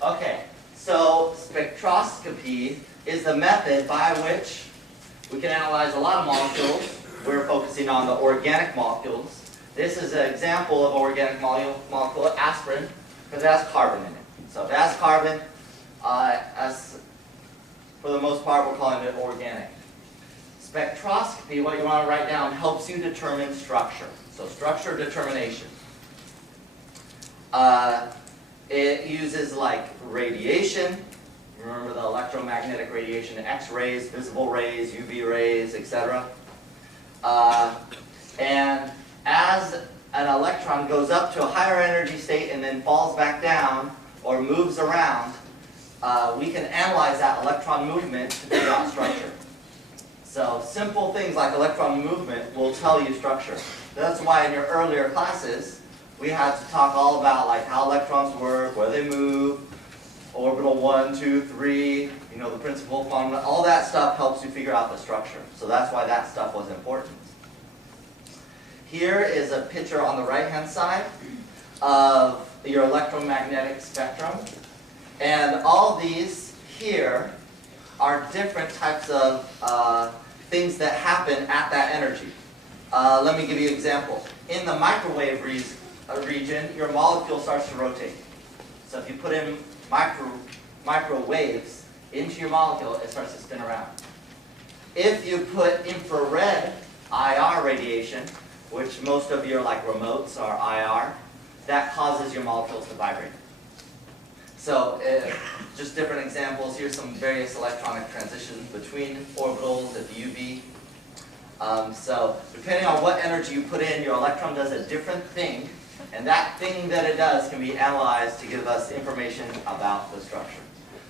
Okay, so spectroscopy is the method by which we can analyze a lot of molecules. We're focusing on the organic molecules. This is an example of an organic molecule, aspirin, because it has carbon in it. So if it has carbon, for the most part, we're calling it organic. Spectroscopy, what you want to write down, helps you determine structure. So structure determination. It uses like radiation. Remember the electromagnetic radiation, X-rays, visible rays, UV rays, etc. And as an electron goes up to a higher energy state and then falls back down or moves around, we can analyze that electron movement to figure out structure. So simple things like electron movement will tell you structure. That's why in your earlier classes, we had to talk all about like how electrons work, where they move, orbital 1, 2, 3, you know, the principal quantum, all that stuff helps you figure out the structure. So that's why that stuff was important. Here is a picture on the right-hand side of your electromagnetic spectrum. And all these here are different types of things that happen at that energy. Let me give you an example. In the microwave region, your molecule starts to rotate. So if you put in microwaves into your molecule, it starts to spin around. If you put infrared IR radiation, which most of your like remotes are IR, that causes your molecules to vibrate. So just different examples. Here's some various electronic transitions between orbitals at the UV. So depending on what energy you put in, your electron does a different thing. And that thing that it does can be analyzed to give us information about the structure.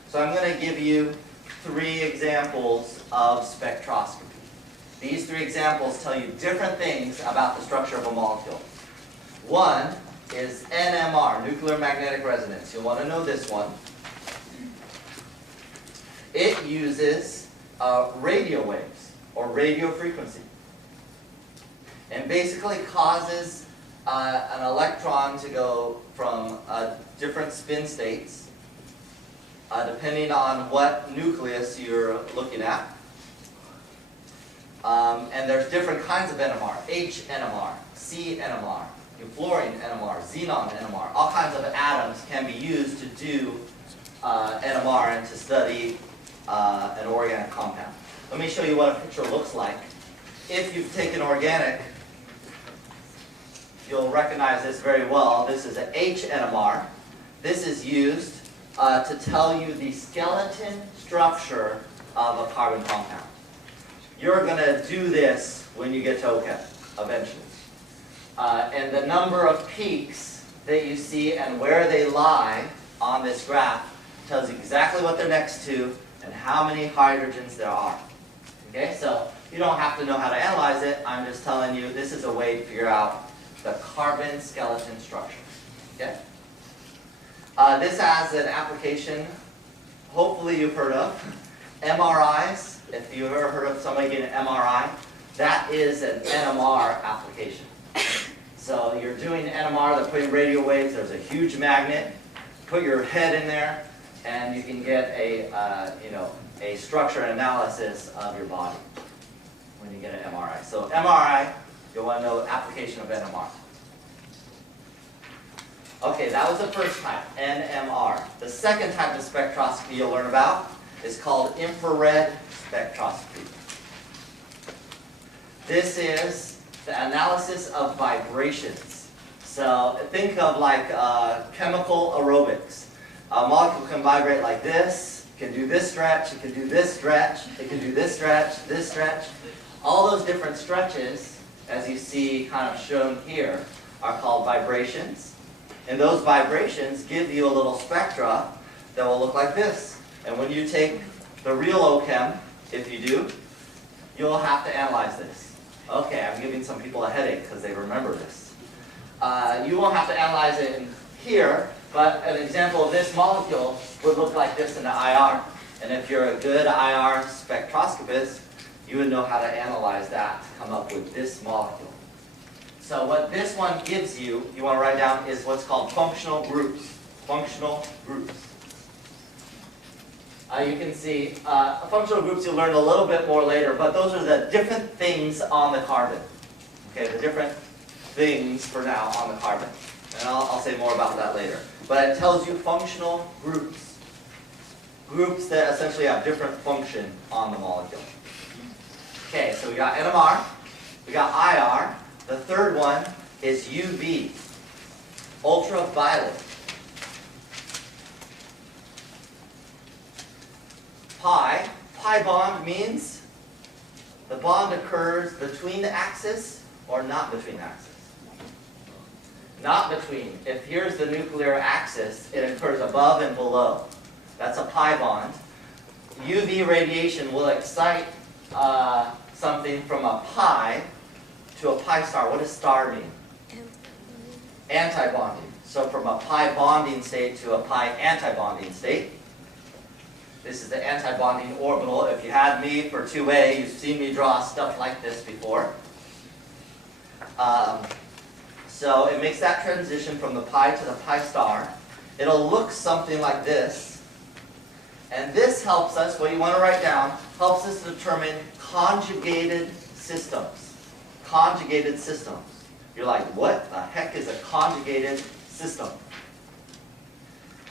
So I'm going to give you 3 examples of spectroscopy. These 3 examples tell you different things about the structure of a molecule. One is NMR, nuclear magnetic resonance. You'll want to know this one. It uses radio waves, or radio frequency, and basically causes an electron to go from different spin states, depending on what nucleus you're looking at. And there's different kinds of NMR, H NMR, C NMR, fluorine NMR, xenon NMR. All kinds of atoms can be used to do NMR and to study an organic compound. Let me show you what a picture looks like. If you've taken organic, you'll recognize this very well. This is an H NMR. This is used to tell you the skeleton structure of a carbon compound. You're going to do this when you get to OCHEM, eventually. And the number of peaks that you see and where they lie on this graph tells you exactly what they're next to and how many hydrogens there are. Okay, so you don't have to know how to analyze it. I'm just telling you this is a way to figure out the carbon skeleton structure. Okay? This has an application, hopefully you've heard of, MRIs. If you've ever heard of somebody getting an MRI, that is an NMR application. So you're doing NMR, they're putting radio waves, there's a huge magnet, put your head in there, and you can get a structure analysis of your body when you get an MRI. So MRI, you'll want to know application of NMR. Okay, that was the first type, NMR. The second type of spectroscopy you'll learn about is called infrared spectroscopy. This is the analysis of vibrations. So think of like chemical aerobics. A molecule can vibrate like this, it can do this stretch, it can do this stretch, it can do this stretch, this stretch. All those different stretches, as you see kind of shown here, are called vibrations. And those vibrations give you a little spectra that will look like this. And when you take the real OCHEM, if you do, you'll have to analyze this. Okay, I'm giving some people a headache because they remember this. You won't have to analyze it in here, but an example of this molecule would look like this in the IR. And if you're a good IR spectroscopist, you would know how to analyze that to come up with this molecule. So what this one gives you, you want to write down, is what's called functional groups. Functional groups. you can see functional groups you'll learn a little bit more later, but those are the different things on the carbon. Okay, the different things for now on the carbon. And I'll say more about that later. But it tells you functional groups. Groups that essentially have different function on the molecule. Okay, so we got NMR, we got IR. The third one is UV, ultraviolet. Pi bond means the bond occurs between the axis or not between the axis. Not between. If here's the nuclear axis, it occurs above and below. That's a pi bond. UV radiation will excite something from a pi to a pi star. What does star mean? Antibonding. So from a pi bonding state to a pi antibonding state. This is the antibonding orbital. If you had me for 2A, you've seen me draw stuff like this before. So it makes that transition from the pi to the pi star. It'll look something like this. And this helps us, what you want to write down, helps us determine conjugated systems. Conjugated systems. You're like, what the heck is a conjugated system?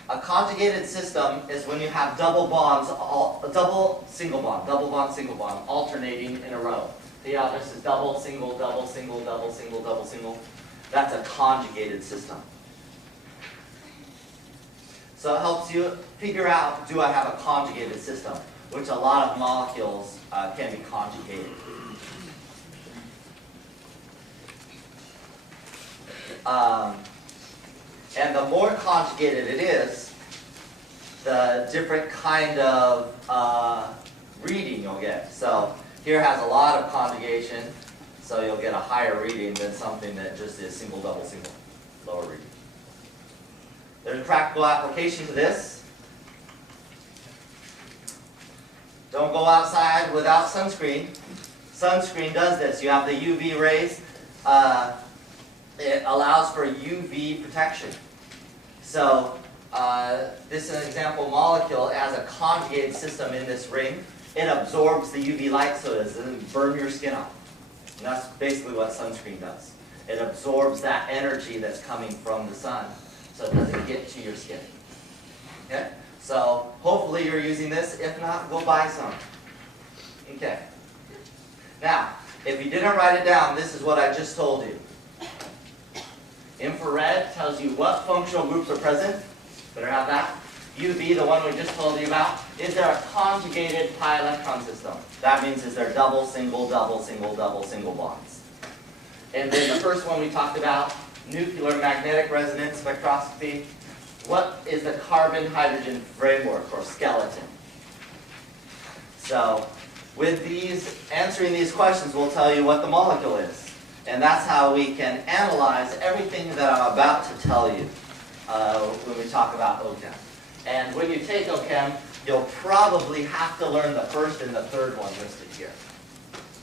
A conjugated system is when you have double bonds, double bond, single bond, alternating in a row. Yeah, this is double, single, double, single, double, single, double, single. That's a conjugated system. So it helps you figure out, do I have a conjugated system? Which a lot of molecules can be conjugated. And the more conjugated it is, the different kind of reading you'll get. So here has a lot of conjugation, so you'll get a higher reading than something that just is single, double, single, lower reading. There's a practical application to this. Don't go outside without sunscreen. Sunscreen does this. You have the UV rays. It allows for UV protection. So this is an example molecule. It has a conjugated system in this ring. It absorbs the UV light so it doesn't burn your skin off. And that's basically what sunscreen does. It absorbs that energy that's coming from the sun so it doesn't get to your skin. Okay? So hopefully you're using this. If not, go buy some. Okay. Now, if you didn't write it down, this is what I just told you. Infrared tells you what functional groups are present. Better have that. UV, the one we just told you about, is there a conjugated pi electron system? That means is there double, single, double, single, double, single bonds. And then the first one we talked about, nuclear magnetic resonance spectroscopy. What is the carbon-hydrogen framework or skeleton? So with answering these questions will tell you what the molecule is. And that's how we can analyze everything that I'm about to tell you when we talk about OChem. And when you take OChem, you'll probably have to learn the first and the third one listed here.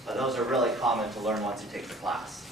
But those are really common to learn once you take the class.